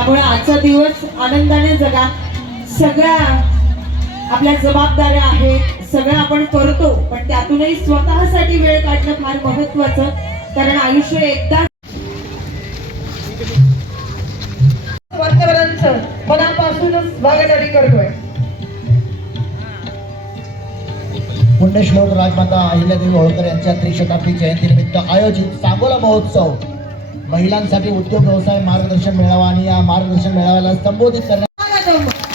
त्यामुळे आजचा दिवस आनंदाने जगा. सगळ्या आपल्या जबाबदाऱ्या आहेत, सगळं आपण करतो, पण त्यातूनही स्वतःसाठी वेळ काढणं फार महत्वाचं. कारण आयुष्य एकदा वर्तवरांचं मनापासूनच भागीदारी करतोय. पुण्यश्लोक राजमाता अहिल्यादेवी होळकर यांच्या त्रिशताब्दी जयंतीनिमित्त आयोजित सांगोला महोत्सव महिलांसाठी उद्योग व्यवसाय मार्गदर्शन मेळावा आणि या मार्गदर्शन मेळाव्याला संबोधित करण्यात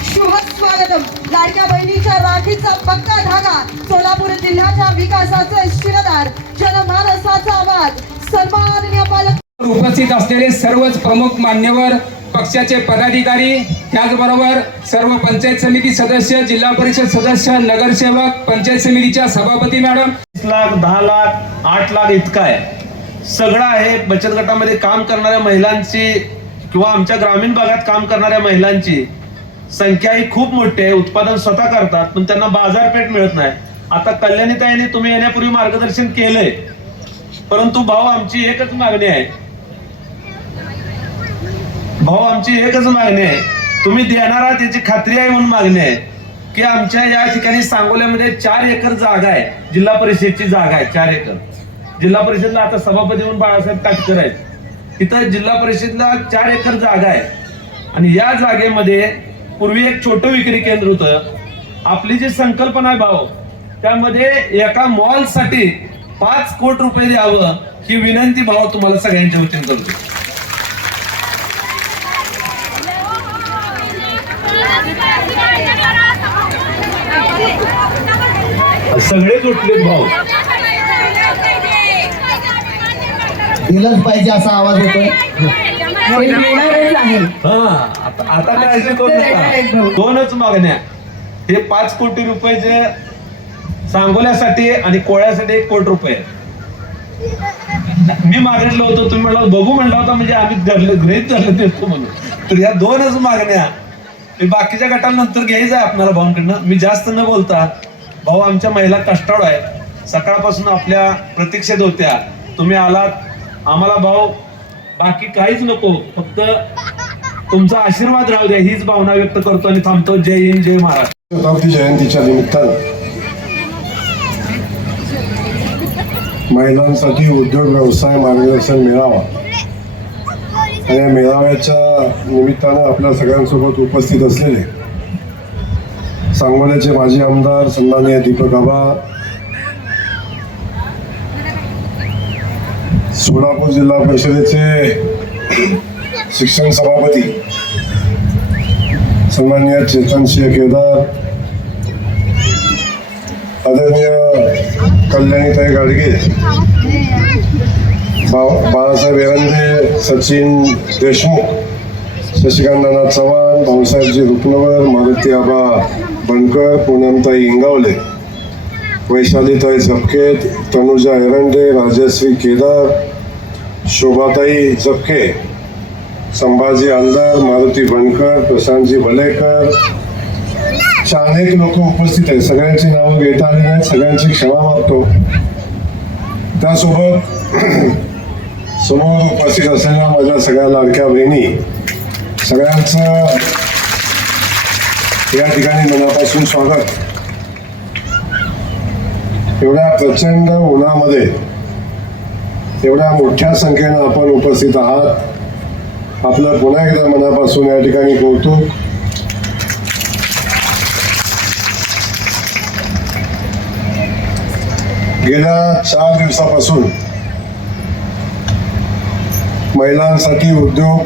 शुभ स्वागतम. लाडक्या बहिणीच्या राखीचा पक्का धागा, सोलापूर जिल्ह्याच्या विकासाचे शिरदार, जनमानसाचा आवाज, सन्माननीय पालक उपस्थित असलेले सर्वच प्रमुख मान्यवर, पक्षाचे पदाधिकारी, त्याचबरोबर सर्व पंचायत समिती सदस्य, जिल्हा परिषद सदस्य, नगरसेवक, पंचायत समितीच्या सभापती मॅडम. 20 लाख 10 लाख 8 लाख इतका आहे सगळं आहे. बचत गटामध्ये काम करणाऱ्या महिलांची किंवा आमच्या ग्रामीण भागात काम करणाऱ्या महिलांची संख्या ही खूप मोठी आहे. उत्पादन स्वतः करतात पण त्यांना बाजारपेठ मिळत नाही. आता कल्याणीताईंनी तुम्ही येण्यापूर्वी मार्गदर्शन केलंय, परंतु भाऊ आमची एकच मागणी आहे, तुम्ही देणार आहात याची खात्री आहे म्हणून मागणी आहे की आमच्या या ठिकाणी सांगोल्यामध्ये 4 एकर जागा आहे, जिल्हा परिषदची जागा आहे 4 एकर. जिल्हा परिषदला आता सभापती म्हणून बाळासाहेब काटकर आहेत, तिथं जिल्हा परिषदला 4 एकर जागा आहे आणि या जागेमध्ये पूर्वी एक छोटं विक्री केंद्र होतं. आपली जी संकल्पना आहे भाऊ, त्यामध्ये एका मॉल साठी 5 कोटी रुपये द्यावं ही विनंती भाऊ तुम्हाला सगळ्यांच्या वतीने करतो. सगळेच उठलेत भाऊ, दिलंच पाहिजे असा आवाज होतोय. आता काय करू नका. 2च मागण्या, हे 5 कोटी रुपये सांगोल्यासाठी आणि कोळ्यासाठी 1 कोटी रुपये मी मागितलं होतं. तुम्ही म्हणला बघू म्हणला होता, म्हणजे आम्ही गृहीत धरलं देतो म्हणून. तर या 2च मागण्या बाकीच्या गटांनंतर घ्यायचं आहे आपल्याला भाऊंकडनं. मी जास्त न बोलता, भाऊ आमच्या महिला कष्टाळू आहेत, सकाळपासून आपल्या प्रतीक्षेत होत्या, तुम्ही आलात. आम्हाला भाऊ बाकी काहीच नको, फक्त तुमचा आशीर्वाद राहू द्या हीच भावना व्यक्त करतो आणि थांबतो. जय हिंद, जय महाराष्ट्र. शताब्दी जयंतीच्या निमित्तानं महिलांसाठी उद्योग व्यवसाय मार्गदर्शन मेळावा आणि या मेळाव्याच्या निमित्तानं आपल्या सगळ्यांसोबत उपस्थित असलेले सांगोल्याचे माजी आमदार सन्माननीय दीपक आबा, सोलापूर जिल्हा परिषदेचे शिक्षण सभापती सन्माननीय चेतनसिंह केदार, आदरणीय कल्याणीताई गाडगे, बाळासाहेब एरंदे, सचिन देशमुख, शशिकांत नाना चव्हाण, भाऊसाहेबजी रुपनवर, मारुती आबा बनकर, पूनमताई इंगावले, वैशालीताई झपके, तनुजा एरंडे, राजश्री केदार, शोभाताई झपके, संभाजी आलदार, मारुती बनकर, प्रशांतजी भलेकर, अनेक लोक उपस्थित आहेत. सगळ्यांची नावं घेता आली नाहीत, सगळ्यांची क्षमा मागतो. त्यासोबत समोर उपस्थित असलेल्या माझ्या सगळ्या लाडक्या बहिणी, सगळ्यांचं या ठिकाणी मनापासून स्वागत. एवढ्या प्रचंड उन्हामध्ये एवढ्या मोठ्या संख्येनं आपण उपस्थित आहात, आपलं पुन्हा एकदा मनापासून या ठिकाणी कौतुक. गेल्या 4 दिवसापासून महिलांसाठी उद्योग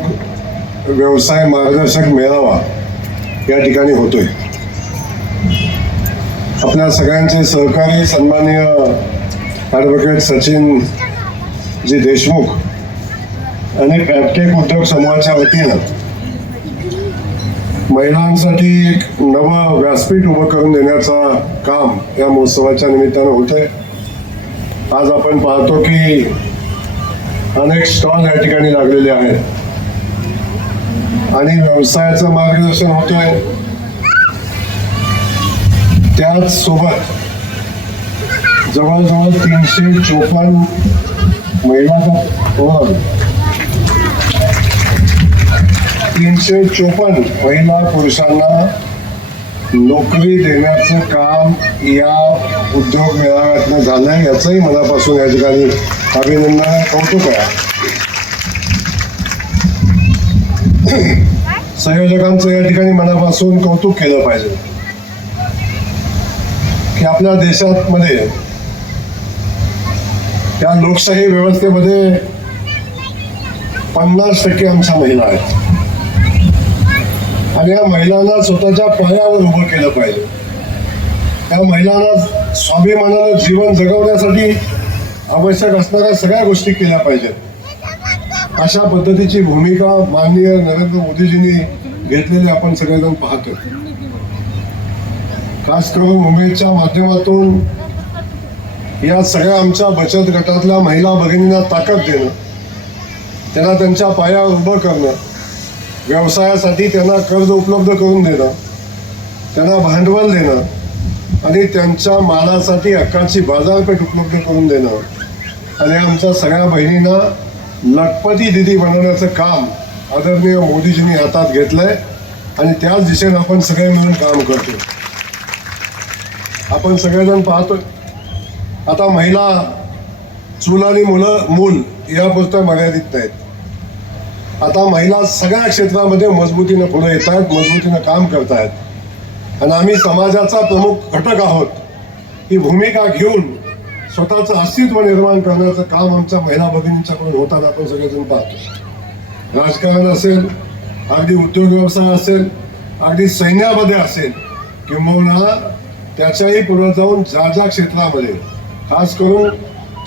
व्यवसाय मार्गदर्शक मेळावा या ठिकाणी होतोय. आपल्या सगळ्यांचे सहकारी सन्माननीय ॲडव्होकेट सचिन जी देशमुख आणि फॅबटेक उद्योग समूहाच्या वतीनं महिलांसाठी एक नवं व्यासपीठ उभं करून देण्याचं काम या महोत्सवाच्या निमित्तानं होतंय. आज आपण पाहतो की अनेक स्टॉल या ठिकाणी लागलेले आहेत आणि व्यवसायाचं मार्गदर्शन होतंय. त्याच सोबत जवळजवळ 354 महिला 354 महिला पुरुषांना नोकरी देण्याचं काम या उद्योग मेळाव्यातनं झालंय, याचंही मनापासून या ठिकाणी अभिनंदन, कौतुक आहे. संयोजकांचं या ठिकाणी मनापासून कौतुक केलं पाहिजे की आपल्या देशात मध्ये या लोकशाही व्यवस्थेमध्ये 50% आमच्या महिला आहेत आणि या महिलांना स्वतःच्या पायावर उभं केलं पाहिजे. त्या महिलांना स्वाभिमानानं जीवन जगवण्यासाठी आवश्यक असणाऱ्या सगळ्या गोष्टी केल्या पाहिजेत. अशा पद्धतीची भूमिका माननीय नरेंद्र मोदीजींनी घेतलेली आपण सगळेजण पाहतो. खास करून मुंबईच्या माध्यमातून या सगळ्या आमच्या बचत गटातल्या महिला भगिनींना ताकद देणं, त्यांना त्यांच्या पायावर उभं करणं, व्यवसायासाठी त्यांना कर्ज उपलब्ध करून देणं, त्यांना भांडवल देणं आणि त्यांच्या मालासाठी हक्काची बाजारपेठ उपलब्ध करून देणं आणि आमच्या सगळ्या बहिणींना लखपती दिदी बनवण्याचं काम आदरणीय मोदीजींनी हातात घेतलंय आणि त्याच दिशेने आपण सगळे मिळून काम करतो. आपण सगळेजण पाहतोय आता महिला चूल आणि मूल यापुरतं मर्यादित नाहीत. आता महिला सगळ्या क्षेत्रामध्ये मजबूतीनं पुढे येत आहेत, मजबूतीनं काम करत आहेत आणि आम्ही समाजाचा प्रमुख घटक आहोत ही भूमिका घेऊन स्वतःचं अस्तित्व निर्माण करण्याचं काम आमच्या महिला भगिनींच्याकडून होताना आपण सगळेजण पाहतो. राजकारण असेल, अगदी उद्योग व्यवसाय असेल, अगदी सैन्यामध्ये असेल किंवा त्याच्याही पुढे जाऊन ज्या क्षेत्रामध्ये खास करून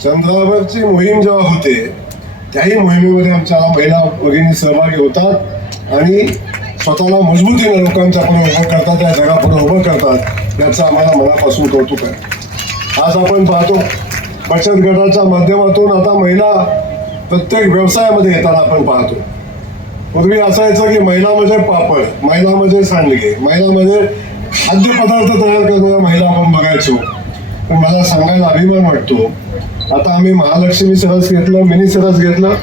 चंद्रावरची मोहीम जेव्हा होते त्याही मोहिमेमध्ये आमच्या महिला भगिनी सहभागी होतात आणि स्वतःला मजबूतीने लोकांच्या पुढे उभं करतात, त्या जगापुढे उभं करतात. याचं आम्हाला मनापासून कौतुक आहे. आज आपण पाहतो बचत गटाच्या माध्यमातून आता महिला प्रत्येक व्यवसायामध्ये येताना आपण पाहतो. पूर्वी असायचं की महिला म्हणजे पापड, महिला म्हणजे सांडगे, महिला म्हणजे खाद्यपदार्थ तयार करणाऱ्या महिला आपण बघायचो. पण मला सांगायला अभिमान वाटतो आता आम्ही महालक्ष्मी सरस घेतलं, मिनी सरस घेतलं.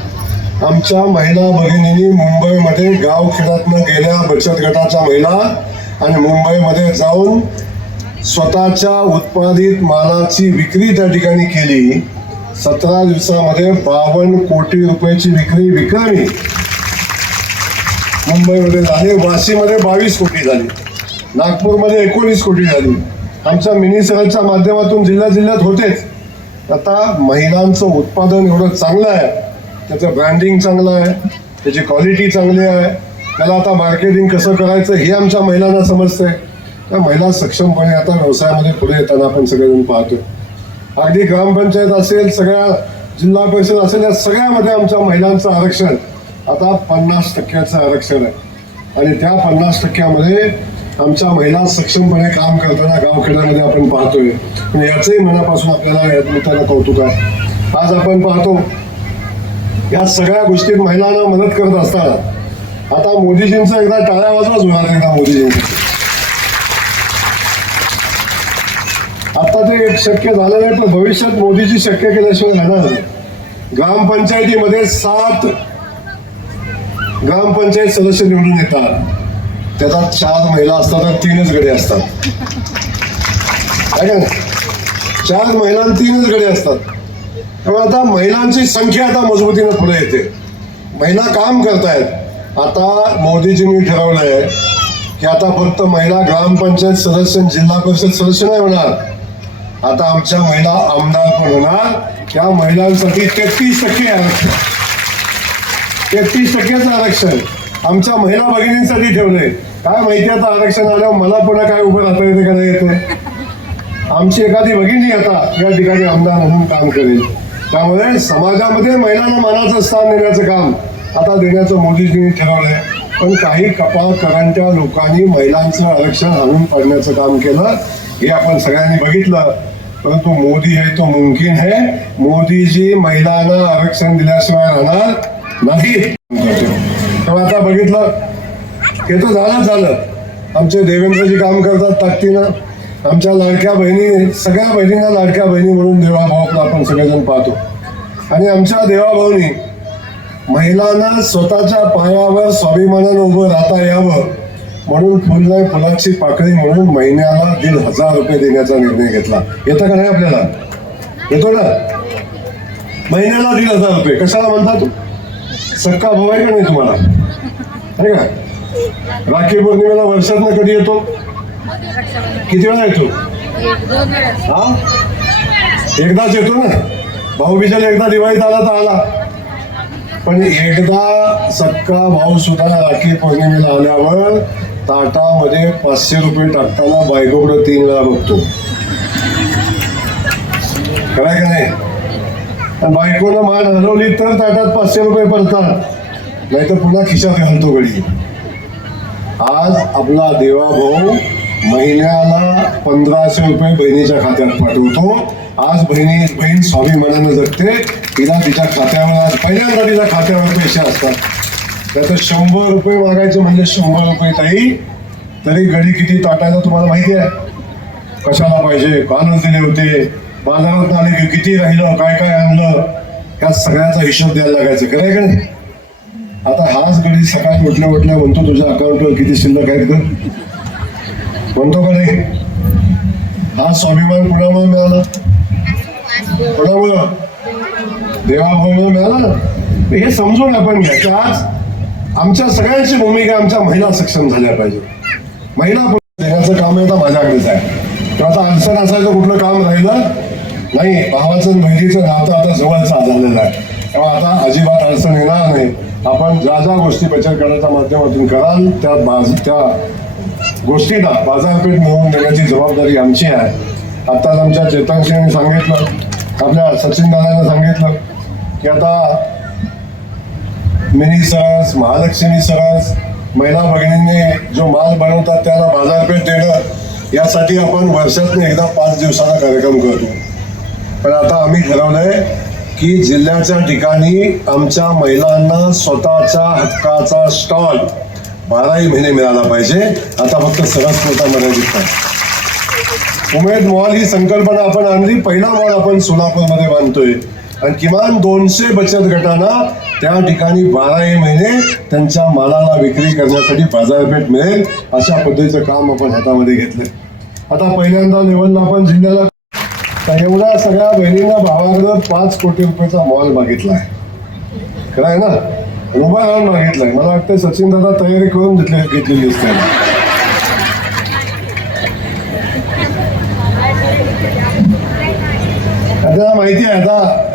आमच्या महिला भगिनींनी मुंबईमध्ये गावखेड्यातनं गेल्या बचत गटाच्या महिला आणि मुंबईमध्ये जाऊन स्वतःच्या उत्पादित मालाची विक्री त्या ठिकाणी केली. 17 दिवसामध्ये 52 कोटी रुपयाची विक्री विक्रमी मुंबईमध्ये झाली. वाशीमध्ये 22 कोटी झाली, नागपूरमध्ये 19 कोटी झाली. आमच्या मिनी सहलच्या माध्यमातून जिल्ह्यात होतेच. आता महिलांचं उत्पादन एवढं चांगलं आहे, त्याचं ब्रँडिंग चांगलं आहे, त्याची क्वालिटी चांगली आहे, त्याला आता मार्केटिंग कसं करायचं हे आमच्या महिलांना समजतंय. त्या महिला सक्षमपणे आता व्यवसायामध्ये पुढे येताना आपण सगळेजण पाहतोय. अगदी ग्रामपंचायत असेल, सगळ्या जिल्हा परिषद असेल, या सगळ्यामध्ये आमच्या महिलांचं आरक्षण आता 50% आरक्षण आहे आणि त्या 50%मध्ये आमच्या महिला सक्षमपणे काम करताना गावखेड्यामध्ये आपण पाहतोय. आणि याचंही मनापासून आपल्याला या निमित्तानं कौतुक आहे. आज आपण पाहतो या सगळ्या गोष्टीत महिलांना मदत करत असताना आता मोदीजींचं एकदा टाळ्या वाजवा जोरात एकदा मोदीजींचं. आता ते शक्य झालं नाही पण भविष्यात मोदीजी शक्य केल्याशिवाय राहणार नाही. ग्रामपंचायतीमध्ये 7 ग्रामपंचायत सदस्य निवडून येतात, त्याच्यात 4 महिला असतात आणि 3च गडे असतात. 4 महिला आणि 3च गडे असतात. त्यामुळे आता महिलांची संख्या आता मजबूतीने पुढे येते, महिला काम करतायत. आता मोदीजींनी ठरवलंय की आता फक्त महिला ग्रामपंचायत सदस्य, जिल्हा परिषद सदस्य नाही होणार, आता आमच्या महिला आमदार पण होणार. त्या महिलांसाठी 33% आरक्षण, 33%चं आरक्षण आमच्या महिला भगिनींसाठी ठेवलंय. काय माहिती आता आरक्षण आल्यावर मला पुन्हा काय उभं राहता येते का नाही येते. आमची एखादी भगिनी आता या ठिकाणी आमदार म्हणून काम करेल. त्यामुळे समाजामध्ये महिलांना मानाचं स्थान देण्याचं काम आता देण्याचं मोदीजींनी ठरवलंय. पण काही कपाळ करंट्या लोकांनी महिलांचं आरक्षण आणून पडण्याचं काम केलं, हे आपण सगळ्यांनी बघितलं. परंतु मोदी है तो मुमकिन है, मोदीजी महिलांना आरक्षण दिल्याशिवाय राहणार नाही. तेव्हा आता बघितलं हे तर झालं. आमचे देवेंद्रजी काम करतात ताकदीनं. आमच्या लाडक्या बहिणी, सगळ्या बहिणींना लाडक्या बहिणी म्हणून देवाभाऊ आपण सगळेजण पाहतो. आणि आमच्या देवाभाऊनी महिलांना स्वतःच्या पायावर स्वाभिमानानं उभं राहता यावं म्हणून फुल नाही फुलाची पाकळी म्हणून महिन्याला 1,500 रुपये देण्याचा निर्णय घेतला. येतं का नाही आपल्याला? येतो ना? महिन्याला 1,500 रुपये. कशाला म्हणता? तू सक्का भाऊ आहे का नाही तुम्हाला? आहे का? राखी पौर्णिमेला वर्षातनं कधी येतो? किती वेळा येतो? हा, एकदाच येतो ना. भाऊबीजेला एकदा दिवाळीत आला तर आला, पण एकदा सक्का भाऊ सुद्धा राखी पौर्णिमेला आल्यावर ताटामध्ये 500 रुपये टाकताना बायकोकडे 3 वेळा बघतो. कराय का नाही? आणि बायकोनं मान हलवली तर ताटात 500 रुपये पडतात, नाही तर पुन्हा खिशात घालतो घडी. आज आपला देवा भाऊ महिन्याला 1500 रुपये बहिणीच्या खात्यात पाठवतो. आज बहीण स्वाभिमानानं जगते. तिला तिच्या खात्यावर आज पहिल्यांदा तिच्या खात्यावर पैसे असतात. त्याचं 100 रुपये मागायचे म्हणजे 100 रुपये ताई, तरी गडी किती ताटायला तुम्हाला माहिती आहे. कशाला पाहिजे, कालच दिले होते, बाजारात आले की किती राहिलं, काय काय आणलं, या सगळ्याचा हिशोब द्यायला लागायचं. खरंय का नाही? आता हाच गडी सकाळी उठल्या म्हणतो तुझ्या अकाउंटवर किती शिल्लक आहेत का, म्हणतो का नाही? हा स्वाभिमान कुणामुळे मिळाला? कोणामुळं? देवाभाऊमुळे मिळाला ना. हे समजून आपण घ्या की आज आमच्या सगळ्यांची भूमिका आमच्या महिला सक्षम झाल्या पाहिजे. महिला देण्याचं काम आता माझ्याकडेच आहे. तर आता अडचण असायचं कुठलं काम राहिलं नाही. भावाचं आणि बहिणीचं नातं आता जवळचं झालेलं आहे, तेव्हा आता अजिबात अडचण येणार नाही. आपण ज्या ज्या गोष्टी बचत गटाच्या माध्यमातून कराल त्या गोष्टीला बाजारपेठ मिळवून देण्याची जबाबदारी आमची आहे. आत्ताच आमच्या चेतनसिंहांनी सांगितलं, आपल्या सचिन दादांनी सांगितलं की आता मिनी सरस, महालक्ष्मी सरस, महिला भगिनींनी जो माल बनवतात त्याला बाजारपेठ देणं, यासाठी आपण वर्षातून एकदा 5 दिवसाचा कार्यक्रम करतो. पण आता आम्ही ठरवलंय की जिल्ह्याच्या ठिकाणी आमच्या महिलांना स्वतःच्या हक्काचा स्टॉल 12ही महिने मिळाला पाहिजे. आता फक्त सरस कोटा मर्यादित नाही. उमेद मॉल ही संकल्पना आपण आणली. पहिला मॉल आपण सोलापूरमध्ये बांधतोय आणि किमान 200 बचत गटांना त्या ठिकाणी 12ही महिने त्यांच्या मालाला विक्री करण्यासाठी बाजारपेठ मिळेल अशा पद्धतीचं काम आपण हातामध्ये घेतलंय. आता पहिल्यांदा लेवलला आपण जिल्ह्याला एवढ्या सगळ्या बहिणींना भावाकडं 5 कोटी रुपयाचा मॉल मागितलाय. खरं आहे ना? उभा राहून मागितलाय. मला वाटतं सचिन दादा तयारी करून घेतलेली असते. आता माहिती आहे, आता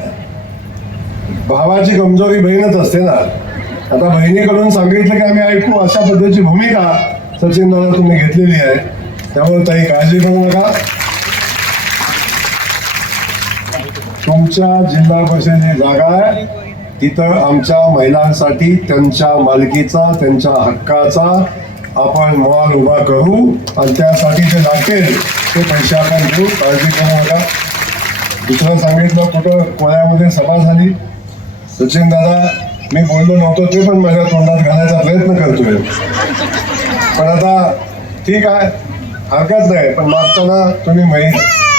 भावाची कमजोरी बहीणच असते ना. आता बहिणीकडून सांगितलं की आम्ही ऐकू अशा पद्धतीची भूमिका सचिन दादा तुम्ही घेतलेली आहे. त्यामुळे काही काळजी करू नका. तुमच्या जिल्हा परिषदेची जागा आहे तिथं आमच्या महिलांसाठी त्यांच्या मालकीचा, त्यांच्या हक्काचा आपण मॉल उभा करू आणि त्यासाठी जे लागेल ते पैसे आपण घेऊ. काळजी करू नका. दुसरं सांगितलं, कुठं कोळ्यामध्ये सभा झाली, सचिन दादा मी बोललो नव्हतो ते पण माझ्या तोंडात घालायचा प्रयत्न करतोय. पण आता ठीक आहे, हरकत नाही. पण मागताना तुम्ही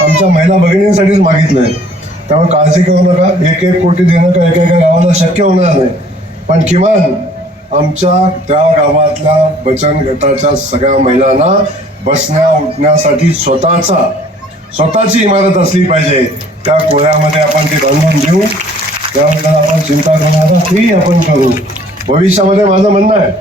आमच्या महिला भगिनींसाठीच मागितलंय, त्यामुळे काळजी करू नका. 1-1 कोटी देणं का एका गावाला शक्य होणार नाही, पण किमान आमच्या त्या गावातल्या बचत गटाच्या सगळ्या महिलांना बसण्या उठण्यासाठी स्वतःची इमारत असली पाहिजे. त्या कोळ्यामध्ये आपण ती बांधून देऊ. त्याबद्दल आपण चिंता करू नका, ती आपण करू. भविष्यामध्ये माझं म्हणणं आहे